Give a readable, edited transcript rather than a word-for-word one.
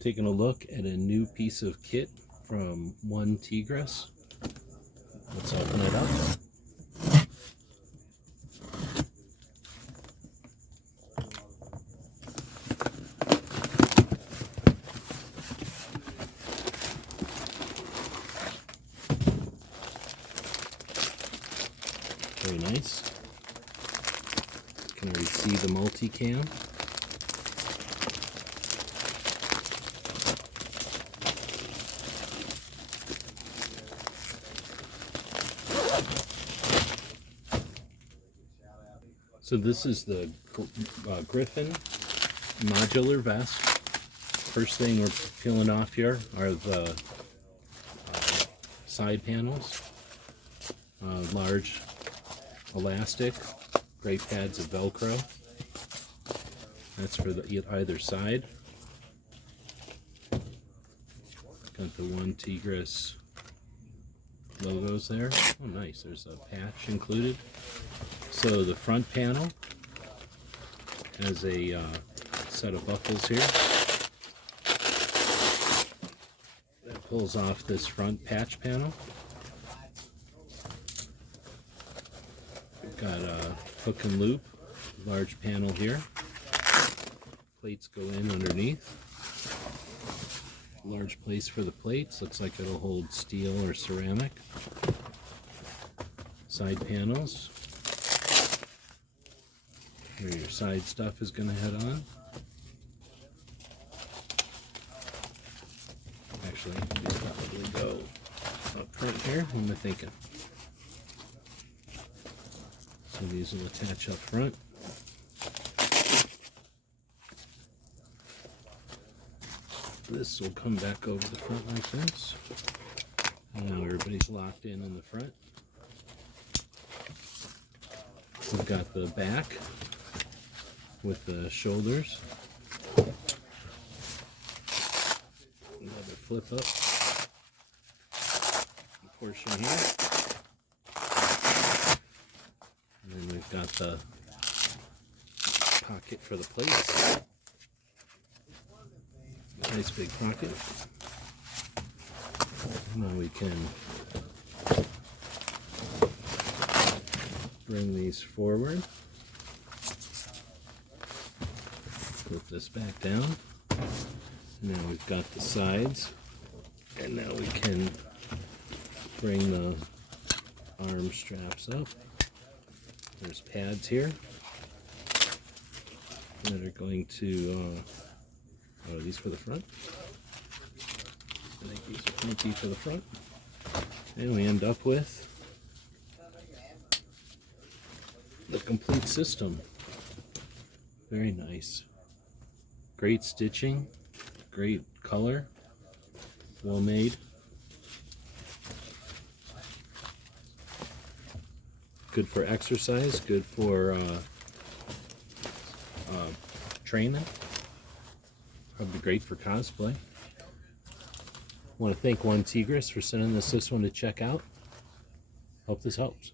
Taking a look at a new piece of kit from OneTigris. Let's open it up. Very nice. You can already see the multicam. So this is the Griffin modular vest. First thing we're peeling off here are the side panels. Large elastic, great pads of Velcro. That's for either side. Got the OneTigris logos there. Oh nice, there's a patch included. So the front panel has a set of buckles here. That pulls off this front patch panel. We've got a hook and loop, large panel here. Plates go in underneath. Large place for the plates. Looks like it'll hold steel or ceramic. Side panels. Where your side stuff is going to head on. Actually, these probably go up front here. What am I thinking? So these will attach up front. This will come back over the front like this. And now everybody's locked in the front. We've got the back with the shoulders. Another flip up portion here. And then we've got the pocket for the plates. Nice big pocket. Now we can bring these forward. Flip this back down. Now we've got the sides, and now we can bring the arm straps up. There's pads here that are going to, are these for the front? I think these are funky for the front. And we end up with the complete system. Very nice. Great stitching, great color, well made. Good for exercise, good for training. Probably great for cosplay. I want to thank OneTigris for sending us this one to check out. Hope this helps.